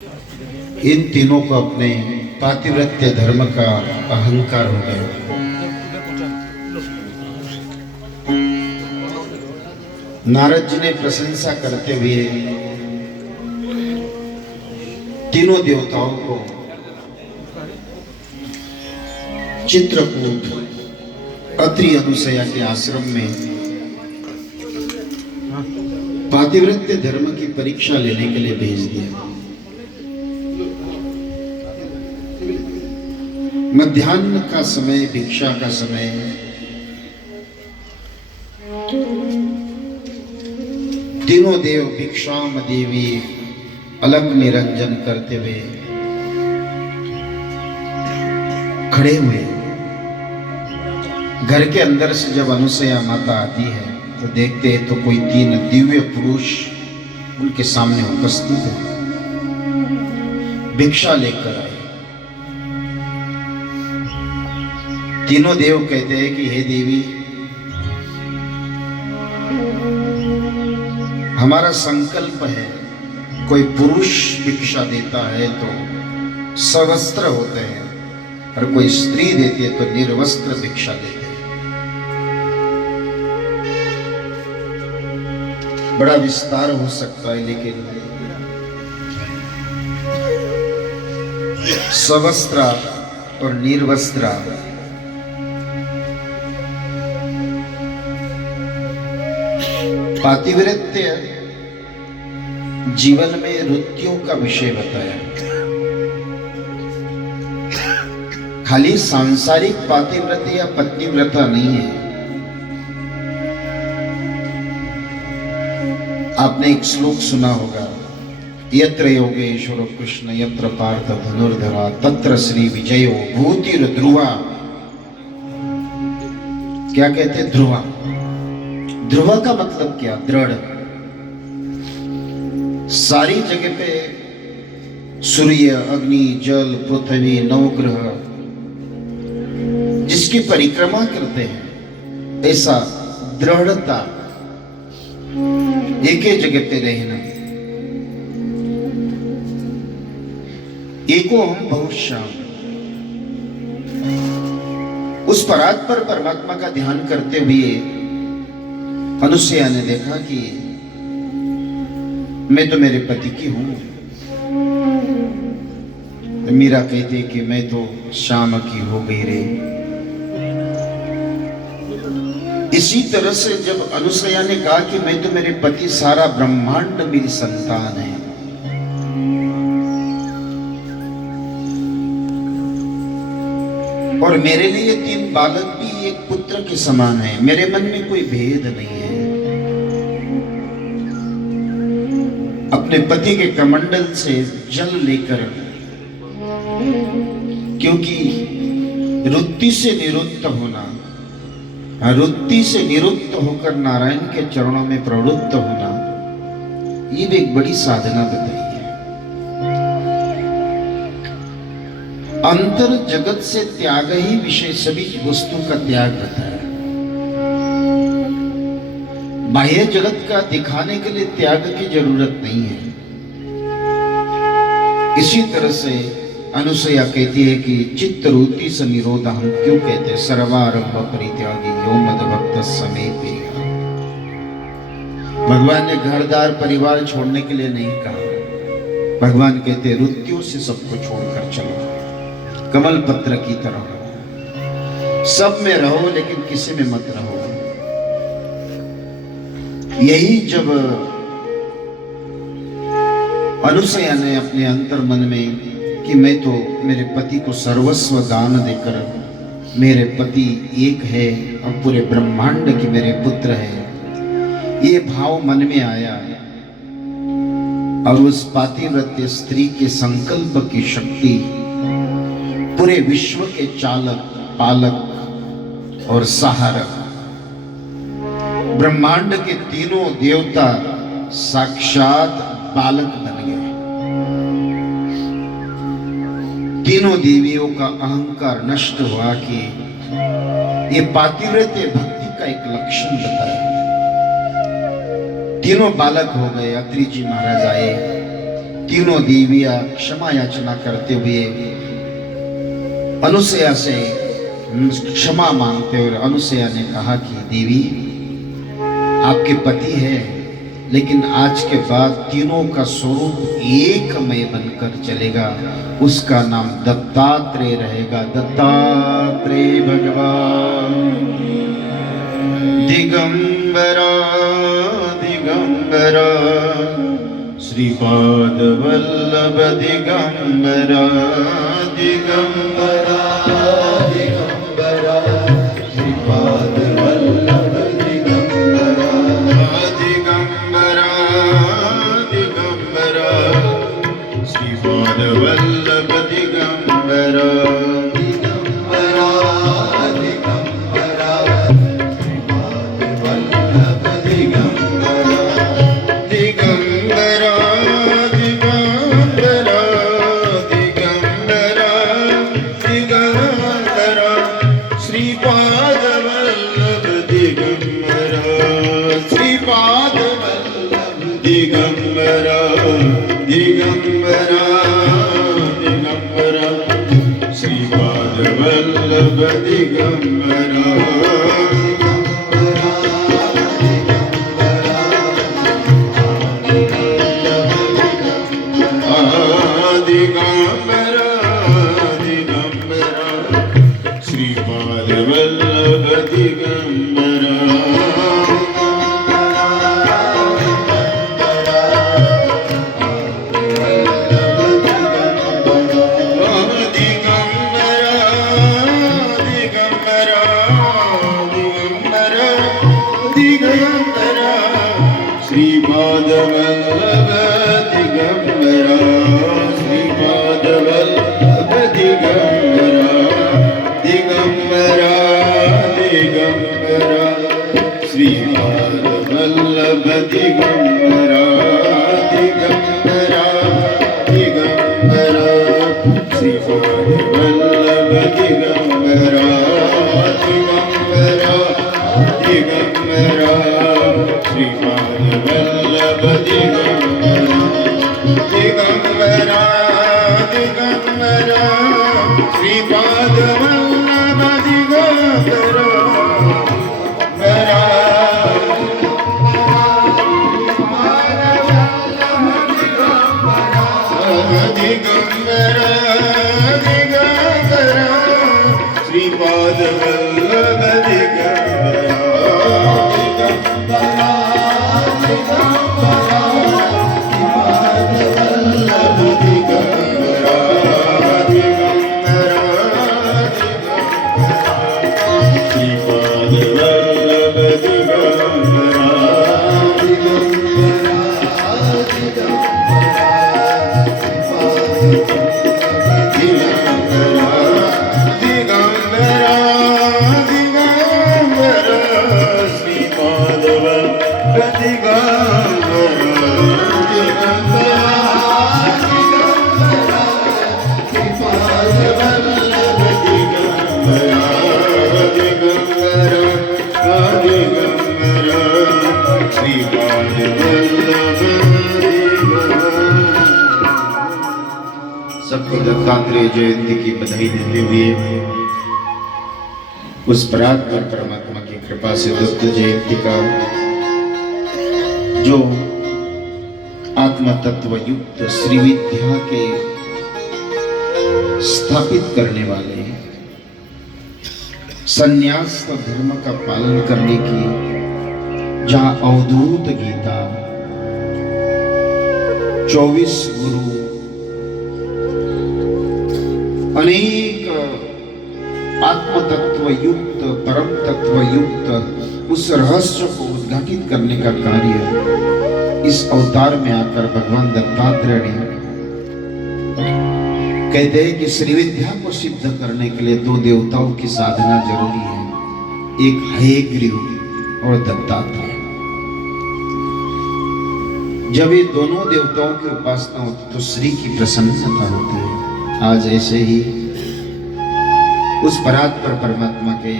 इन तीनों को अपने पातिव्रत्य धर्म का अहंकार हो गया। नारद जी ने प्रशंसा करते हुए तीनों देवताओं को चित्रकूट अत्रि अनुसया के आश्रम में पातिव्रत्य धर्म की परीक्षा लेने के लिए भेज दिया। मध्याह्न का समय, भिक्षा का समय, तीनों देव भिक्षाम देवी अलग निरंजन करते हुए खड़े हुए। घर के अंदर से जब अनुसया माता आती है तो देखते हैं तो कोई तीन दिव्य पुरुष उनके सामने उपस्थित है, भिक्षा लेकर आए। तीनों देव कहते हैं कि हे देवी, हमारा संकल्प है कोई पुरुष भिक्षा देता है तो सवस्त्र होते हैं और कोई स्त्री देती है तो निर्वस्त्र भिक्षा देते हैं। बड़ा विस्तार हो सकता है, लेकिन सवस्त्र और निर्वस्त्र पातिव्रत्य जीवन में रुचियों का विषय बताया। खाली सांसारिक पातिव्रत या पत्नीव्रता नहीं है। आपने एक श्लोक सुना होगा, यत्र योगेश्वर कृष्ण यत्र पार्थ धनुर्धरा तत्र श्री विजयो भूतिर ध्रुवा। क्या कहते? ध्रुवा। ध्रुवा का मतलब क्या? दृढ़। सारी जगह पे सूर्य, अग्नि, जल, पृथ्वी, नवग्रह जिसकी परिक्रमा करते हैं, ऐसा दृढ़ता, एक ही जगह पे रहना। एको हम बहुश्याम। उस परात्पर परमात्मा का ध्यान करते हुए अनुसया ने देखा कि मैं तो मेरे पति की हूं। मीरा कहती कि मैं तो श्याम की हो गई रे। इसी तरह से जब अनुसया ने कहा कि मैं तो मेरे पति, सारा ब्रह्मांड मेरी संतान है, और मेरे लिए तीन बालक भी एक पुत्र के समान है, मेरे मन में कोई भेद नहीं है। अपने पति के कमंडल से जल लेकर, क्योंकि रुत्ति से निरुक्त होना, रुत्ति से निरुक्त होकर नारायण के चरणों में प्रवृत्त होना, ये भी एक बड़ी साधना बताई है। अंतर जगत से त्याग ही विषय सभी वस्तु का त्याग बताया। बाह्य जगत का दिखाने के लिए त्याग की जरूरत नहीं है। इसी तरह से अनुसया कहती है कि चित्त रुति से निरोध हम क्यों कहते? सर्वारंभ परित्यागी यो मद भक्त समेते। भगवान ने घरदार परिवार छोड़ने के लिए नहीं कहा। भगवान कहते रुतियों से सबको छोड़कर चलो, कमल पत्र की तरह सब में रहो लेकिन किसी में मत रहो। यही जब अनुसया ने अपने अंतर मन में कि मैं तो मेरे पति को सर्वस्व दान देकर, मेरे पति एक है और पूरे ब्रह्मांड की मेरे पुत्र है, ये भाव मन में आया और उस पातिव्रत्य स्त्री के संकल्प की शक्ति पूरे विश्व के चालक, पालक और सहारक, ब्रह्मांड के तीनों देवता साक्षात बालक बन गए। तीनों देवियों का अहंकार नष्ट हुआ कि ये पातिव्रत्य भक्ति का एक लक्षण बताया। तीनों बालक हो गए। अत्रि जी महाराज आए, तीनों देवियां क्षमा याचना करते हुए अनुसया से क्षमा मांगते हुए अनुसया ने कहा कि देवी, आपके पति है, लेकिन आज के बाद तीनों का स्वरूप एकमय बनकर चलेगा। उसका नाम दत्तात्रेय रहेगा। दत्तात्रेय भगवान। दिगंबरा दिगंबरा श्रीपाद वल्लभ दिगंबरा दिगंबरा दिगंबरा श्रीपाद वल्लभ दिगंबरा दिगंबरा दिगंबरा श्रीपाद वल्लभ दिगंबरा सबको दत्तात्रेय जयंती की बधाई देते हुए उस परात्पर परमात्मा की कृपा से दत्त जयंती का जो आत्म तत्व युक्त श्री विद्या के स्थापित करने वाले संन्यास धर्म का पालन करने की जहां अवधूत गीता 24 गुरु अनेक आत्म तत्व युक्त परम तत्व युक्त उस रहस्य को उद्घाटित करने का कार्य इस अवतार में आकर भगवान दत्तात्रेय ने कहते हैं कि श्री विद्या को सिद्ध करने के लिए दो देवताओं की साधना जरूरी है, एक हयग्रीव और दत्तात्रेय। जब ये दोनों देवताओं की उपासना होती तो श्री की प्रसन्नता होती है। आज ऐसे ही उस परात्पर परमात्मा के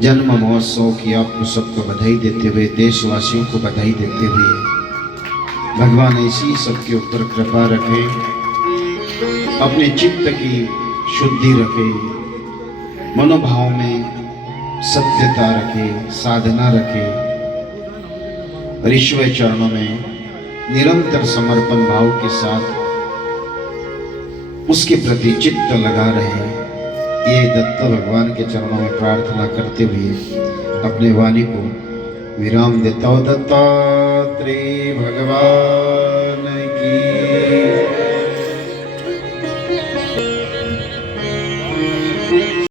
जन्म महोत्सव की आपको सबको बधाई देते हुए, देशवासियों को बधाई देते हुए भगवान ऐसी सबके ऊपर कृपा रखे, अपने चित्त की शुद्धि रखे, मनोभाव में सत्यता रखे, साधना रखे और ईश्वर चरणों में निरंतर समर्पण भाव के साथ उसके प्रति चित्त लगा रहे। ये दत्त भगवान के चरणों में प्रार्थना करते हुए अपने वाणी को विराम देता हूं। दत्तात्रेय भगवान